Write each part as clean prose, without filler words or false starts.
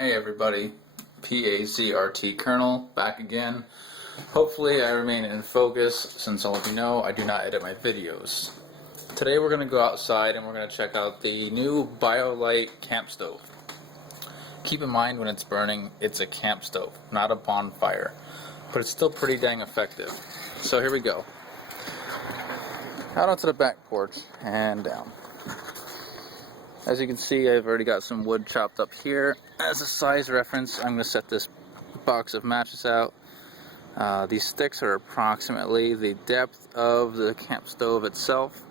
Hey everybody, PAZRT Colonel back again. Hopefully I remain in focus since all of you know I do not edit my videos. Today we're going to go outside and we're going to check out the new BioLite camp stove. Keep in mind when it's burning, it's a camp stove, not a bonfire, but it's still pretty dang effective. So here we go. Out onto the back porch and down. As you can see, I've already got some wood chopped up here. As a size reference, I'm going to set this box of matches out. These sticks are approximately the depth of the camp stove itself.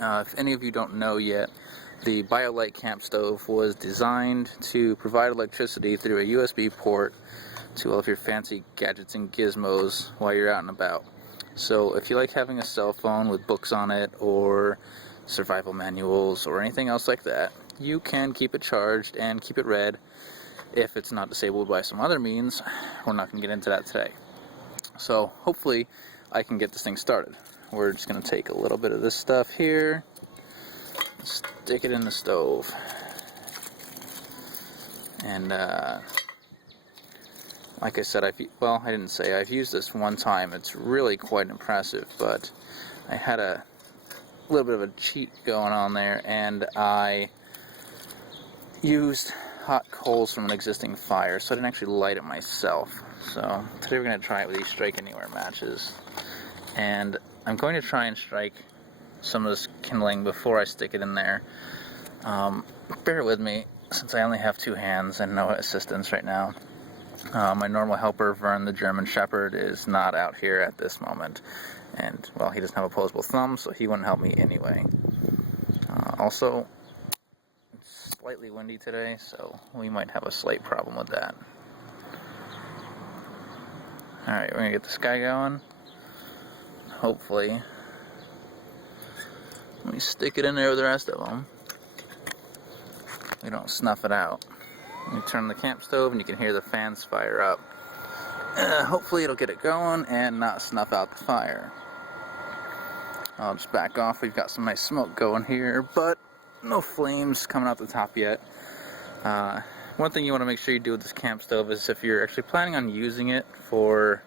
If any of you don't know yet, the BioLite camp stove was designed to provide electricity through a USB port to all of your fancy gadgets and gizmos while you're out and about. So if you like having a cell phone with books on it or survival manuals or anything else like that, you can keep it charged and keep it read if it's not disabled by some other means. We're not going to get into that today. So hopefully I can get this thing started. We're just going to take a little bit of this stuff here, stick it in the stove, and like I said, I didn't say, I've used this one time. It's really quite impressive, but I had a little bit of a cheat going on there, and I used hot coals from an existing fire, so I didn't actually light it myself. So today we're going to try it with these Strike Anywhere matches, and I'm going to try and strike some of this kindling before I stick it in there. Bear with me since I only have two hands and no assistance right now. My normal helper, Vern the German Shepherd, is not out here at this moment. And, well, he doesn't have opposable thumbs, so he wouldn't help me anyway. Also, it's slightly windy today, so we might have a slight problem with that. Alright, we're going to get this guy going. Hopefully. Let me stick it in there with the rest of them. We don't snuff it out. You turn the camp stove and you can hear the fans fire up. Hopefully it'll get it going and not snuff out the fire. I'll just back off. We've got some nice smoke going here, but no flames coming out the top yet. One thing you want to make sure you do with this camp stove is if you're actually planning on using it for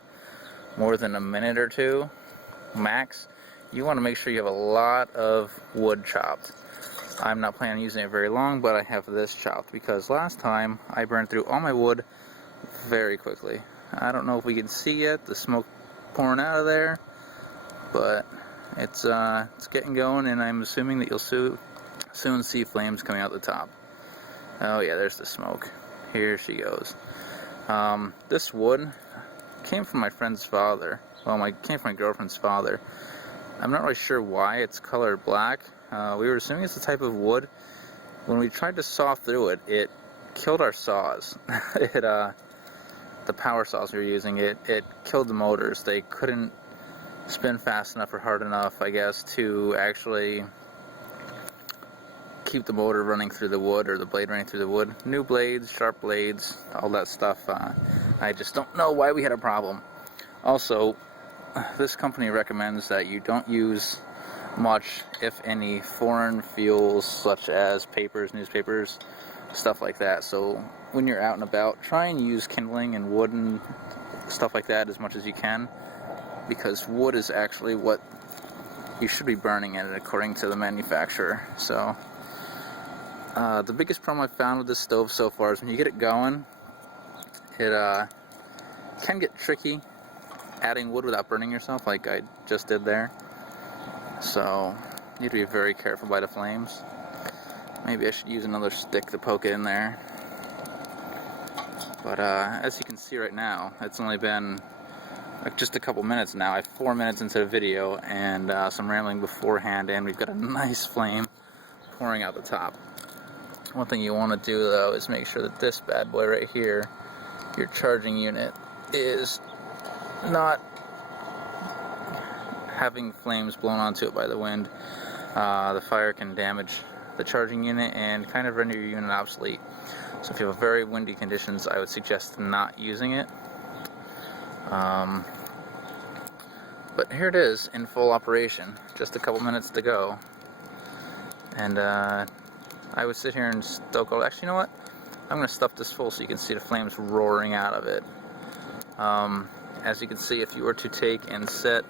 more than a minute or two, max, you want to make sure you have a lot of wood chopped. I'm not planning on using it very long, but I have this chopped because last time I burned through all my wood very quickly. I don't know if we can see it, the smoke pouring out of there, but it's getting going, and I'm assuming that you'll soon see flames coming out the top. Oh yeah, there's the smoke. Here she goes. This wood came from my friend's father. Well, came from my girlfriend's father. I'm not really sure why it's colored black. We were assuming it's the type of wood. When we tried to saw through it, it killed our saws. The power saws we were using, it killed the motors. They couldn't spin fast enough or hard enough, I guess, to actually keep the motor running through the wood, or the blade running through the wood. New blades, sharp blades, all that stuff. I just don't know why we had a problem. Also, this company recommends that you don't use much, if any, foreign fuels such as papers, newspapers, stuff like that. So when you're out and about, try and use kindling and wood and stuff like that as much as you can, because wood is actually what you should be burning in it according to the manufacturer. So the biggest problem I've found with this stove so far is when you get it going, it can get tricky adding wood without burning yourself, like I just did there. So you need to be very careful by the flames. Maybe I should use another stick to poke it in there. But as you can see right now, it's only been just a couple minutes now. I have 4 minutes into the video and some rambling beforehand, and we've got a nice flame pouring out the top. One thing you want to do though is make sure that this bad boy right here, your charging unit, is not having flames blown onto it by the wind. The fire can damage the charging unit and kind of render your unit obsolete. So if you have very windy conditions, I would suggest not using it. But here it is in full operation, just a couple minutes to go. And I would sit here and stoke all. Actually, you know what? I'm going to stuff this full so you can see the flames roaring out of it. As you can see, if you were to take and set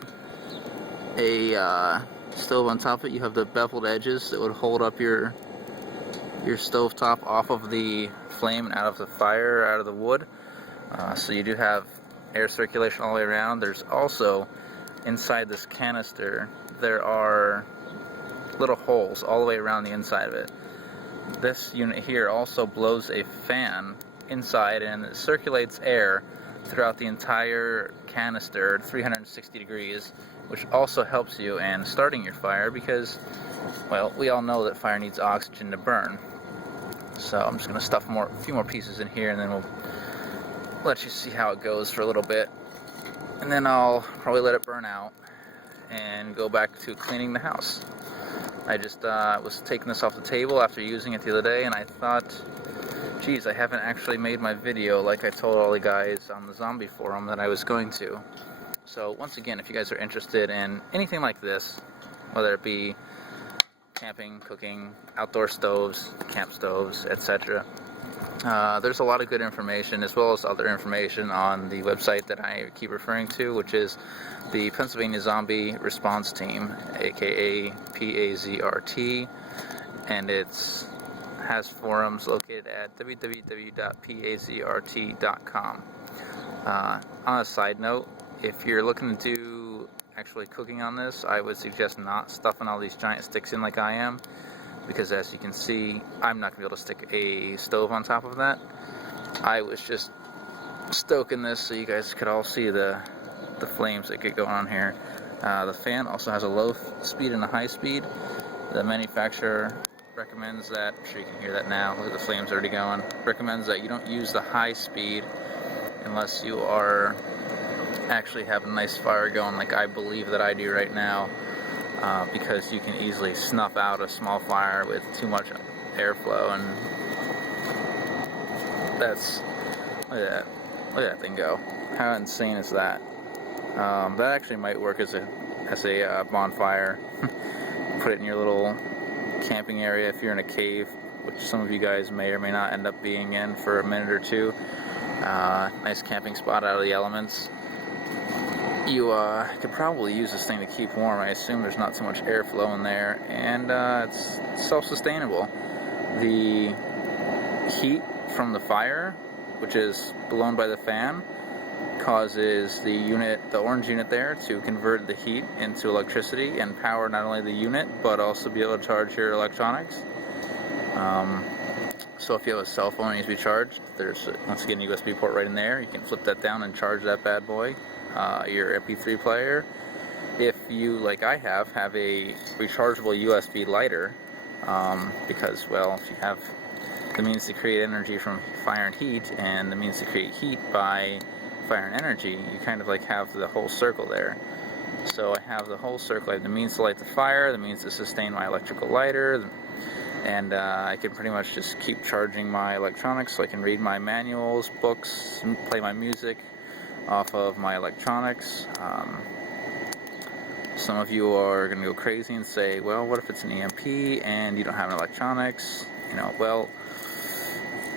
a stove on top of it, you have the beveled edges that would hold up your stove top off of the flame and out of the fire, out of the wood. So you do have air circulation all the way around. There's also, inside this canister, there are little holes all the way around the inside of it. This unit here also blows a fan inside, and it circulates air throughout the entire canister 360 degrees, which also helps you in starting your fire because, well, we all know that fire needs oxygen to burn. So I'm just going to stuff a few more pieces in here, and then we'll let you see how it goes for a little bit. And then I'll probably let it burn out and go back to cleaning the house. I just was taking this off the table after using it the other day, and I thought, geez, I haven't actually made my video like I told all the guys on the zombie forum that I was going to. So once again, if you guys are interested in anything like this, whether it be camping, cooking, outdoor stoves, camp stoves, etc., there's a lot of good information, as well as other information on the website that I keep referring to, which is the Pennsylvania Zombie Response Team, aka PAZRT, and it has forums located at www.pazrt.com. On a side note, if you're looking to do actually cooking on this, I would suggest not stuffing all these giant sticks in like I am, because as you can see, I'm not going to be able to stick a stove on top of that. I was just stoking this so you guys could all see the flames that get going on here. The fan also has a low speed and a high speed. The manufacturer recommends that, I'm sure you can hear that now, look at the flames already going, recommends that you don't use the high speed unless you are actually have a nice fire going like I believe that I do right now. Because you can easily snuff out a small fire with too much airflow, and that's, look at that thing go. How insane is that? That actually might work as a bonfire. Put it in your little camping area if you're in a cave, which some of you guys may or may not end up being in for a minute or two. Nice camping spot out of the elements. You could probably use this thing to keep warm. I assume there's not too much airflow in there, and it's self-sustainable. The heat from the fire, which is blown by the fan, causes the orange unit there, to convert the heat into electricity and power not only the unit, but also be able to charge your electronics. So if you have a cell phone that needs to be charged, there's, once again, a USB port right in there. You can flip that down and charge that bad boy. Your MP3 player. If you, like I have a rechargeable USB lighter, because, well, if you have the means to create energy from fire and heat, and the means to create heat by fire and energy, you kind of like have the whole circle there. So I have the whole circle. I have the means to light the fire, the means to sustain my electrical lighter, and I can pretty much just keep charging my electronics, so I can read my manuals, books, play my music off of my electronics. Some of you are going to go crazy and say, well, what if it's an EMP and you don't have an electronics? You know, well,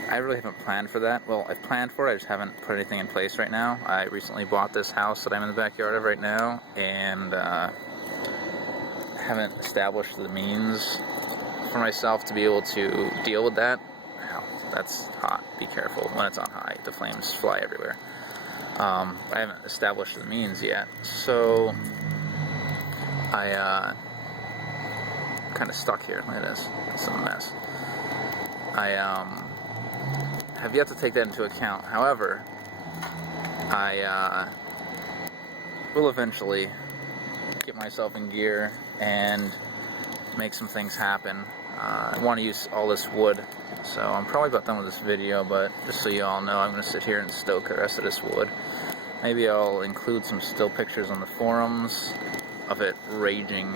I really haven't planned for that. Well, I've planned for it, I just haven't put anything in place right now. I recently bought this house that I'm in the backyard of right now, and haven't established the means for myself to be able to deal with that. Wow, that's hot. Be careful when it's on high. The flames fly everywhere. I haven't established the means yet, so I kind of stuck here. Look at this. It's a mess. I have yet to take that into account. However, I will eventually get myself in gear and make some things happen. I want to use all this wood, so I'm probably about done with this video, but just so you all know, I'm going to sit here and stoke the rest of this wood. Maybe I'll include some still pictures on the forums of it raging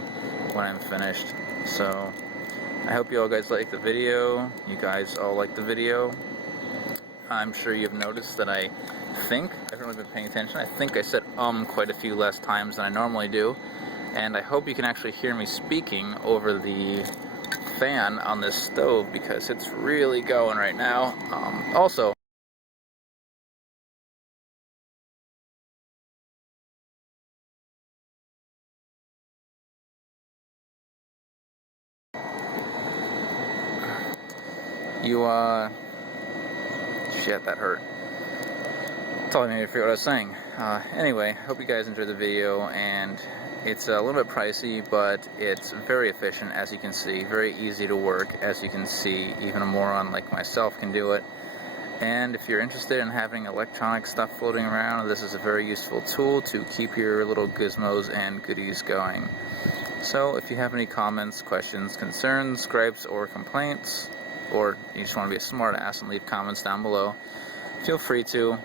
when I'm finished. So I hope you all guys like the video. You guys all like the video. I'm sure you've noticed that I haven't really been paying attention. I think I said quite a few less times than I normally do. And I hope you can actually hear me speaking over the fan on this stove because it's really going right now. Also, shit, that hurt. Totally made me forget what I was saying. Anyway, hope you guys enjoyed the video, and it's a little bit pricey, but it's very efficient, as you can see. Very easy to work, as you can see. Even a moron like myself can do it. And if you're interested in having electronic stuff floating around, this is a very useful tool to keep your little gizmos and goodies going. So if you have any comments, questions, concerns, gripes, or complaints, or you just want to be a smart ass and leave comments down below, feel free to.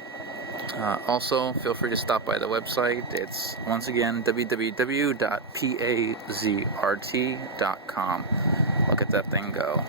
Also, feel free to stop by the website. It's, once again, www.pazrt.com. Look at that thing go.